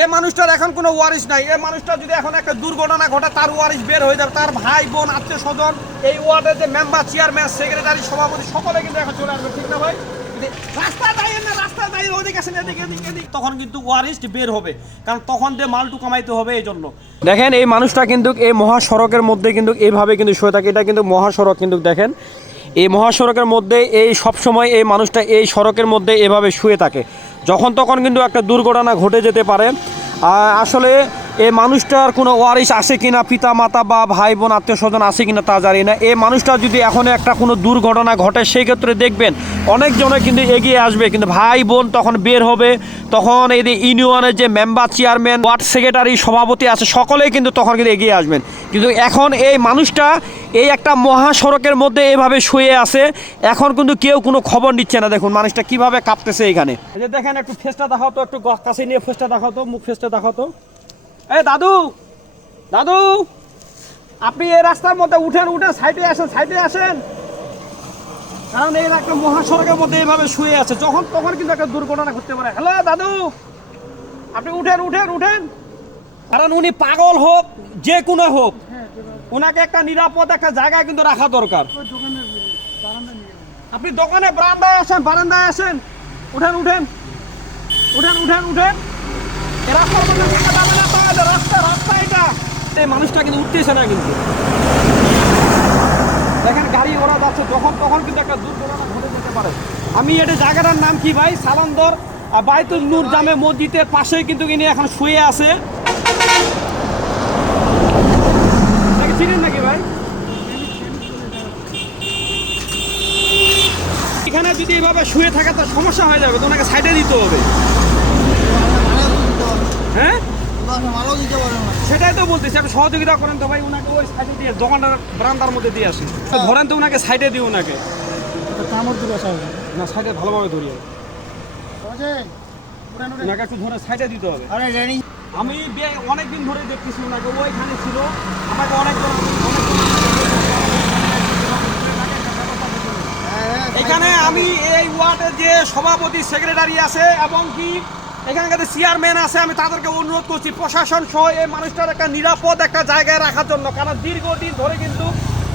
এই মানুষটার এখন কোনো ওয়ারিশ নাই। এই মানুষটা যদি এখন একটা দুর্ঘটনা ঘটে তার ওয়ারিশ বের হয়ে যাবে, তার ভাই বোন আত্মীয় স্বজন এই ওয়ার্ডের যে মেম্বার, চেয়ারম্যান, সেক্রেটারি, সভাপতি সকলে কিন্তু এখন চলে আসবে, ঠিক না ভাই? রাস্তা দাঁড়িয়ে না, রাস্তা দাঁড়িয়ে ওদিকে আসেন, এদিকে এদিকে এদিকে, তখন কিন্তু ওয়ারিশ বের হবে, কারণ তখন যে মালটু কামাইতে হবে। এই জন্য দেখেন এই মানুষটা কিন্তু এই মহাসড়কের মধ্যে কিন্তু এইভাবে কিন্তু শুয়ে থাকে। এটা কিন্তু মহাসড়ক, কিন্তু দেখেন এই মহাসড়কের মধ্যে এই সবসময় এই মানুষটা এই সড়কের মধ্যে এভাবে শুয়ে থাকে। যখন তখন কিন্তু একটা দুর্ঘটনা ঘটে যেতে পারে। আসলে এই মানুষটার কোনো ওয়ারিশ আছে কিনা, পিতা মাতা বা ভাই বোন আত্মীয় স্বজন আছে কিনা তা জানি না। এই মানুষটা যদি এখন একটা কোনো দুর্ঘটনা ঘটে সেই ক্ষেত্রে দেখবেন অনেকজনে কিন্তু এগিয়ে আসবে, কিন্তু ভাই বোন তখন বের হবে। তখন এই যে ইউনিয়নের যে মেম্বার, চেয়ারম্যান, ওয়ার্ড সেক্রেটারি, সভাপতি আছে সকলেই কিন্তু তখন কিন্তু এগিয়ে আসবেন। কিন্তু এখন এই মানুষটা এই একটা মহাসড়কের মধ্যে এভাবে শুয়ে আছে, এখন কিন্তু কেউ কোনো খবর নিচ্ছে না। দেখুন মানুষটা কিভাবে কাঁপতেছে এইখানে। এই যে দেখেন, একটু ফেসটা দেখাও তো, একটু কাছে নিয়ে ফেসটা দেখাও তো, মুখ ফেসটা দেখাও তো। এই দাদু, দাদু আপনি এই রাস্তার মধ্যে উঠেন, উঠে সাইডে আসেন, সাইডে আসেন, কারণ এই একটা মহাসড়কের মধ্যে এইভাবে শুয়ে আছে, যখন তখন কিন্তু একটা দুর্ঘটনা ঘটতে পারে। হ্যালো দাদু, আপনি উঠেন, উঠেন, উঠেন, কারণ উনি পাগল হোক যে কোনো হোক, ওনাকে একটা নিরাপদ একটা জায়গায় কিন্তু রাখা দরকার। আপনি দোকানে বারান্দায় আসেন, বারান্দায় আসেন, উঠেন, উঠেন, উঠেন, উঠেন, উঠেন। রাস্তার মধ্যে যাবে না, তাহলে রাস্তা, রাস্তা এটা। এই মানুষটা কিন্তু উঠতেছে না, কিন্তু দেখেন গাড়ি ওরা যাচ্ছে, যখন তখন কিন্তু একটা দুর্ঘটনা ঘটে যেতে পারে। আমি এটা জায়গাটার নাম কি ভাই, সালান্দর বাইতুল নূর জামে মসজিদের পাশেই কিন্তু ইনি এখন শুয়ে আছে। চিনেন নাকি ভাই? এখানে যদি এইভাবে শুয়ে থাকে তো সমস্যা হয়ে যাবে, তো ওনাকে সাইডে দিতে হবে। হ্যাঁ সেটাই তো বলতেছি, আপনি সহযোগিতা করেন তো ভাই, ওনাকে ওই সাইডে দিয়ে দোকানটার বারান্দার মধ্যে দিয়ে আসেন, ধরেন তো ওনাকে সাইডে দিই, ওনাকে না সাইডে ভালোভাবে ধরিয়ে ওনাকে একটু ধরে সাইডে দিতে হবে। আমি অনেকদিন ধরে দেখতেছি ওনাকে, ওইখানে ছিল, আমাকে অনেকজন এখানে আমি এই ওয়ার্ডের যে সভাপতি, সেক্রেটারি আছে এবং কি এখানকার চেয়ারম্যান আছে, আমি তাদেরকে অনুরোধ করছি প্রশাসন সহ এই মানুষটার একটা নিরাপদ একটা জায়গায় রাখার জন্য, কারণ দীর্ঘদিন ধরে কিন্তু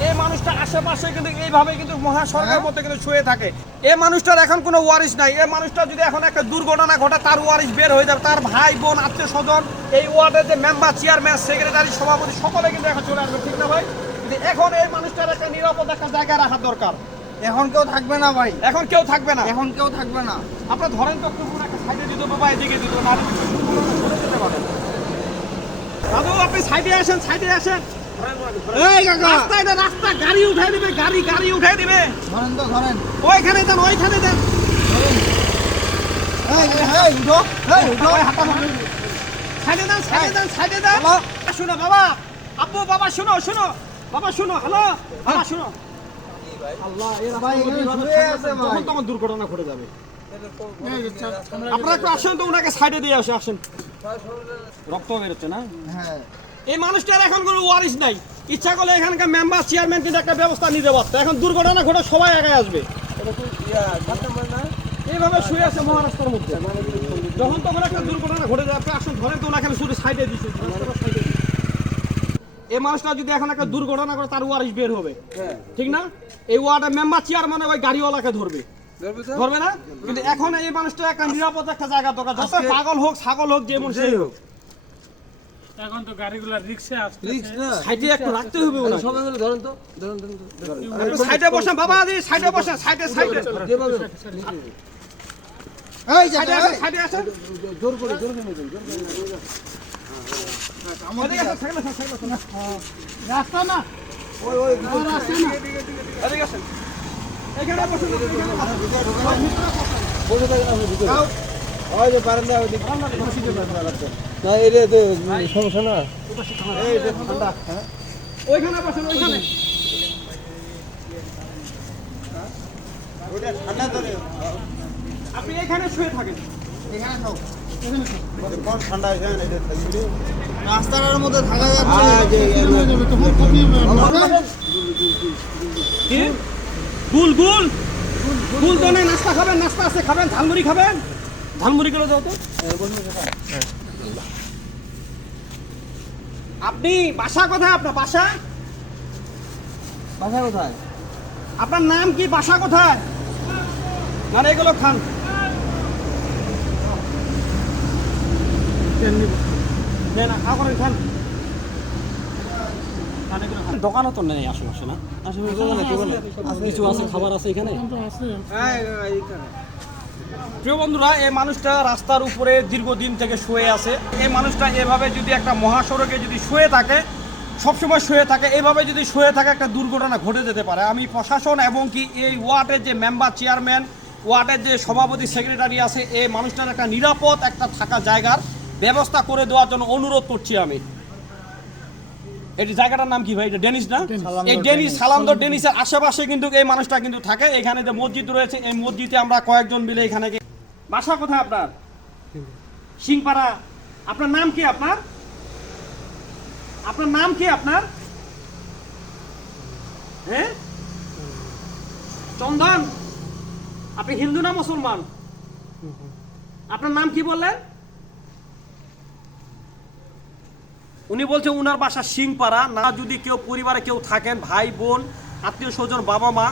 এই মানুষটা আশেপাশে কিন্তু এইভাবে কিন্তু মহাসড়কের মধ্যে কিন্তু শুয়ে থাকে। এই মানুষটার এখন কোনো ওয়ারিশ নাই। এই মানুষটা যদি এখন একটা দুর্ঘটনা ঘটে তার ওয়ারিশ বের হয়ে যাবে, তার ভাই বোন আত্মীয় স্বজন এই ওয়ার্ডের যে মেম্বার, চেয়ারম্যান, সেক্রেটারি, সভাপতি সকলে কিন্তু এখন চলে আসবে, ঠিক না ভাই? কিন্তু এখন এই মানুষটার একটা নিরাপদ একটা জায়গায় রাখার দরকার। এখন কেউ থাকবে না ভাই, এখন কেউ থাকবে না, এখন কেউ থাকবে না। আপনার ধরেন তো একটু একটা সাইডে দিতে হবে বা এদিকে দিতে হবে, নাহলে ঘুরে যেতে পারেন। দাদু আপনি সাইডে আসেন, সাইডে আসেন। এই কাকা, রাস্তা এটা রাস্তা, গাড়ি উঠাই দিবে, গাড়ি গাড়ি উঠাই দিবে। ধরেন তো, ধরেন। ওইখানে দেন, ওইখানে দেন। এই উঠো, এই উঠো। সাইডে দেন, সাইডে দেন, সাইডে দেন। শুনো বাবা, আব্বু বাবা শুনো, শুনো বাবা শুনো, হ্যালো বাবা শুনো। আল্লাহ এর ভাই শুয়ে আছে ভাই, তখন তখন দুর্ঘটনা ঘটে যাবে। আপনারা একটু আসেন তো, ওনাকে সাইডে দিয়ে আসে, আসেন। রক্ত বেরোচ্ছে না? হ্যাঁ। এই মানুষটার এখন কোনো ওয়ারিশ নাই। ইচ্ছা করলে এখানকার মেম্বার, চেয়ারম্যান কিন্তু একটা ব্যবস্থা নিতে পারতো। এখন দুর্ঘটনা ঘটে সবাই আগে আসবে। এইভাবে শুয়ে আছে মহারাষ্ট্রের মধ্যে, যখন তখন একটা দুর্ঘটনা ঘটে যায়। আপনি আসুন, ধরেন তো ওনাকে শুধু সাইডে দিচ্ছে। এই মানুষটা যদি এখন একটা দুর্ঘটনা করে তার ওয়ারিশ বের হবে, ঠিক না? এই ওয়ার্ডের মেম্বার, চেয়ারম্যান ওই গাড়িওয়ালাকে ধরবে, ধরবে না? কিন্তু এখন এই মানুষটা একটা নিরাপদ একটা জায়গা দরকার, যত পাগল হোক, ছাগল হোক, যেমন সেই হোক। এখন তো গাড়িগুলো রিক্সা আসছে, রিস্ক না, সাইডে একটু রাখতে হবে ওনাকে। সবাই মিলে ধরেন তো, ধরেন ধরেন ধরেন। একটু সাইডে বসেন বাবা, দি সাইডে বসেন, সাইডে সাইডে কিভাবে? এই সাইডে জায়গা, আসেন, সাইডে আসেন। জোর করে, জোর করে নিয়ে যান। ওদিকে আসেন, সাইডে আসেন, সাইডে আসেন। রাস্তা না, ওই ওই রাস্তা না। ওদিকে আসেন। এখানে বসুন, এখানে বসুন। বসে থাকেন আপনি ভিতরে। ওই যে বারান্দা, ওই দিকে না, এই রে সমস্যা না, এই যে ঠান্ডা। হ্যাঁ ওইখানে বসেন, ওইখানে। ওইটা ঠান্ডা ধরে, আপনি এখানে শুয়ে থাকেন। এখানে থাও, কোন ঠান্ডা এখানে এটা থাকবে। রাস্তার মধ্যে থাকা যাচ্ছে। কি? গুল গুল গুল তো নেই, নাস্তা খাবেন, নাস্তা আছে, খাবেন, ঝালমুড়ি খাবেন, ঝালমুড়ি করে দাও তো। আপনি বাসা কোথায়? আপনার বাসা বাসা কোথায়? আপনার নাম কি? বাসা কোথায়? মানে এগুলো খান। না খা করেন, খান। দোকানও তো নেই আশেপাশে না? কিছু আছে, খাবার আছে এখানে? প্রিয় বন্ধুরা, এই মানুষটা রাস্তার উপরে দীর্ঘদিন থেকে শুয়ে আছে। এই মানুষটা এভাবে যদি একটা মহাসড়কে যদি শুয়ে থাকে, সবসময় শুয়ে থাকে, এভাবে যদি শুয়ে থাকে একটা দুর্ঘটনা ঘটে যেতে পারে। আমি প্রশাসন এবং কি এই ওয়ার্ডের যে মেম্বার, চেয়ারম্যান, ওয়ার্ডের যে সভাপতি, সেক্রেটারি আছে, এই মানুষটার একটা নিরাপদ একটা থাকা জায়গার ব্যবস্থা করে দেওয়ার জন্য অনুরোধ করছি আমি। এই জায়গাটার নাম কি ভাই? এটা ডেনিস না? এই ডেনিস, সালামদর ডেনিসের আশেপাশে কিন্তু এই মানুষটা কিন্তু থাকে। এখানে যে মসজিদ রয়েছে, এই মসজিদে আমরা কয়েকজন মিলে এখানে। বাসা কোথায় আপনার? সিংপাড়া। আপনার নাম কি? আপনার আপনার নাম কি? আপনার হ্যাঁ, চন্দন। আপনি হিন্দু না মুসলমান? আপনার নাম কি বললেন? উনি বলছে উনার বাসা সিংপাড়া। না, যদি কেউ পরিবারে কেউ থাকেন, ভাই বোন, আত্মীয় স্বজন, বাবা মা,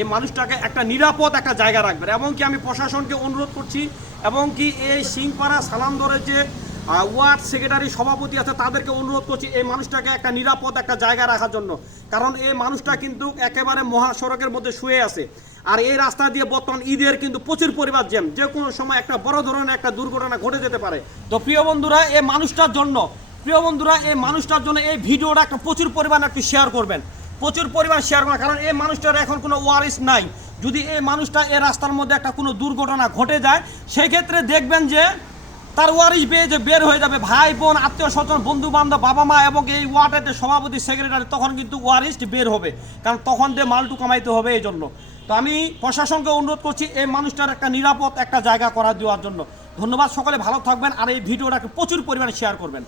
এই মানুষটাকে একটা নিরাপদ একটা জায়গা রাখবেন। এবং কি আমি প্রশাসনকে অনুরোধ করছি, এবং কি এই সিংপাড়া সালামদরের যে ওয়ার্ড সেক্রেটারি, সভাপতি আছে, তাদেরকে অনুরোধ করছি এই মানুষটাকে একটা নিরাপদ একটা জায়গা রাখার জন্য। কারণ এই মানুষটা কিন্তু একেবারে মহাসড়কের মধ্যে শুয়ে আছে। আর এই রাস্তা দিয়ে বর্তমান ঈদের কিন্তু প্রচুর পরিমাণ জ্যাম, যে কোনো সময় একটা বড় ধরনের একটা দুর্ঘটনা ঘটে যেতে পারে। তো প্রিয় বন্ধুরা, এই মানুষটার জন্য এই ভিডিওটা একটা প্রচুর পরিমাণ একটু শেয়ার করবেন, প্রচুর পরিমাণ শেয়ার করবেন। কারণ এই মানুষটার এখন কোনো ওয়ারিশ নাই। যদি এই মানুষটা এই রাস্তার মধ্যে একটা কোনো দুর্ঘটনা ঘটে যায়, সেই ক্ষেত্রে দেখবেন যে তার ওয়ারিশ বের হয়ে যাবে, ভাই বোন, আত্মীয় স্বজন, বন্ধু বান্ধব, বাবা মা এবং এই ওয়ার্ডের যে সভাপতি, সেক্রেটারি, তখন কিন্তু ওয়ারিশ বের হবে। কারণ তখন দিয়ে মালটু কামাইতে হবে। এই জন্য তো আমি প্রশাসনকে অনুরোধ করছি এই মানুষটার একটা নিরাপদ একটা জায়গা করা দেওয়ার জন্য। ধন্যবাদ। সকলে ভালো থাকবেন, আর এই ভিডিওটাকে প্রচুর পরিমাণে শেয়ার করবেন।